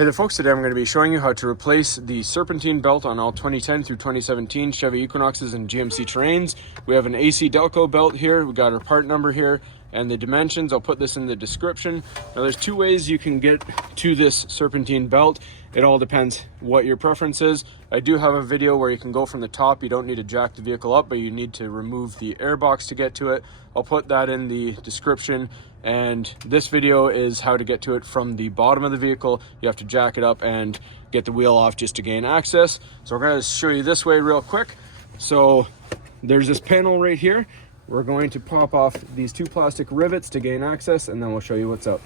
Hey there folks, today I'm going to be showing you how to replace the Serpentine belt on all 2010 through 2017 Chevy Equinoxes and GMC Terrains. We have an AC Delco belt here, we got our part number here, and the dimensions. I'll put this in the description. Now there's two ways you can get to this Serpentine belt. It all depends what your preference is. I do have a video where you can go from the top. You don't need to jack the vehicle up, but you need to remove the airbox to get to it. I'll put that in the description. And this video is how to get to it from the bottom of the vehicle. You have to jack it up and get the wheel off just to gain access. So we're going to show you this way real quick. So there's this panel right here. We're going to pop off these two plastic rivets to gain access, and then we'll show you what's up.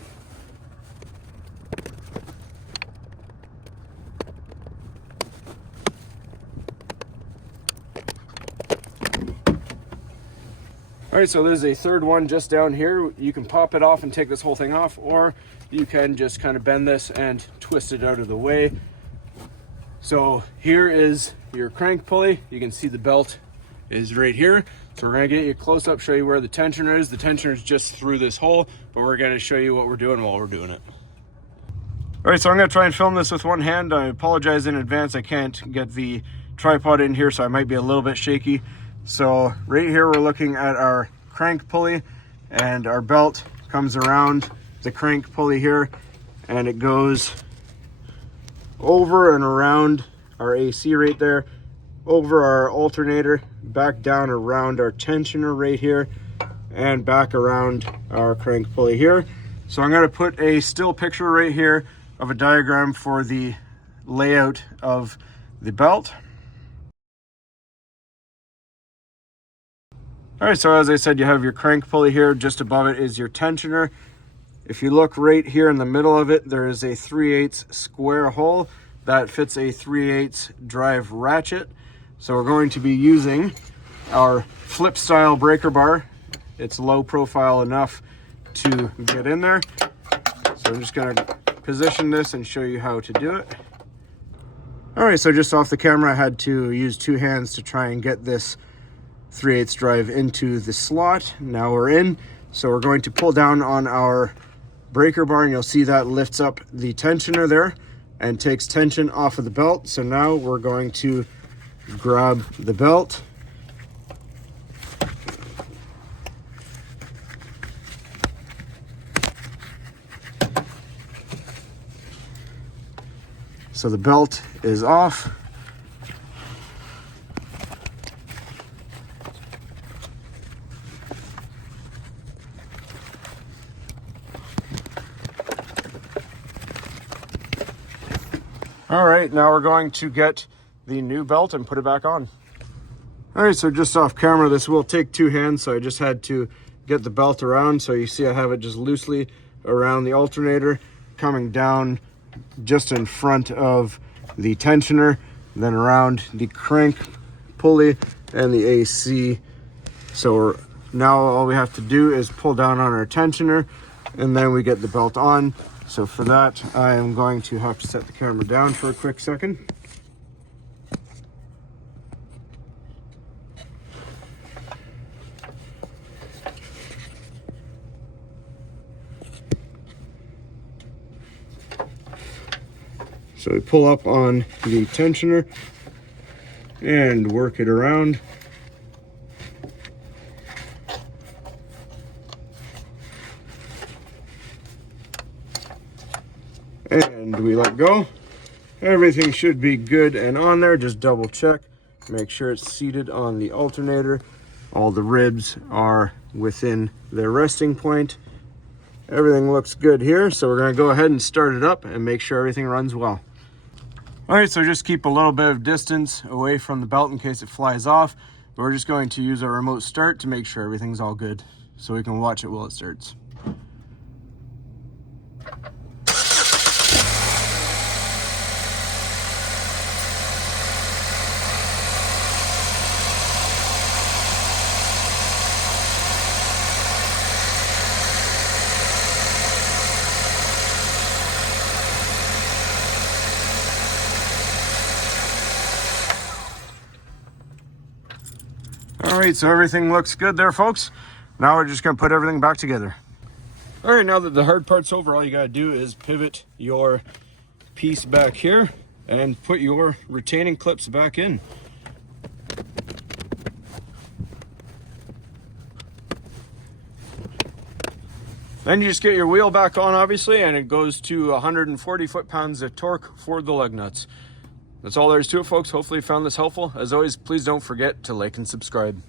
All right, so there's a third one just down here. You can pop it off and take this whole thing off, or you can just kind of bend this and twist it out of the way. So here is your crank pulley. You can see the belt is right here. So we're gonna get you close up, show you where the tensioner is. The tensioner is just through this hole, but we're gonna show you what we're doing while we're doing it. All right, so I'm gonna try and film this with one hand. I apologize in advance. I can't get the tripod in here, so I might be a little bit shaky. So right here, we're looking at our crank pulley, and our belt comes around the crank pulley here, and it goes over and around our AC right there, over our alternator, back down around our tensioner right here, and back around our crank pulley here. So I'm going to put a still picture right here of a diagram for the layout of the belt. All right, so as I said, you have your crank pulley here. Just above it is your tensioner. If you look right here in the middle of it, there is a 3/8 square hole that fits a 3/8 drive ratchet. So we're going to be using our flip style breaker bar. It's low profile enough to get in there. So I'm just going to position this and show you how to do it. All right, so just off the camera, I had to use two hands to try and get this 3/8 drive into the slot. Now we're in. So we're going to pull down on our breaker bar, and you'll see that lifts up the tensioner there and takes tension off of the belt. So now we're going to grab the belt. So the belt is off. All right, now we're going to get the new belt and put it back on. All right, so just off camera, this will take two hands, so I just had to get the belt around. So you see I have it just loosely around the alternator, coming down just in front of the tensioner, then around the crank pulley and the AC. So now all we have to do is pull down on our tensioner, and then we get the belt on. So for that, I am going to have to set the camera down for a quick second. So we pull up on the tensioner and work it around. And we let go. Everything should be good and on there. Just double check, make sure it's seated on the alternator. All the ribs are within their resting point. Everything looks good here. So we're going to go ahead and start it up and make sure everything runs well. All right, so just keep a little bit of distance away from the belt in case it flies off. We're just going to use our remote start to make sure everything's all good so we can watch it while it starts. All right, so everything looks good there, folks. Now we're just gonna put everything back together. All right, now that the hard part's over, all you gotta do is pivot your piece back here and put your retaining clips back in. Then you just get your wheel back on, obviously, and it goes to 140 foot-pounds of torque for the lug nuts. That's all there is to it, folks. Hopefully you found this helpful. As always, please don't forget to like and subscribe.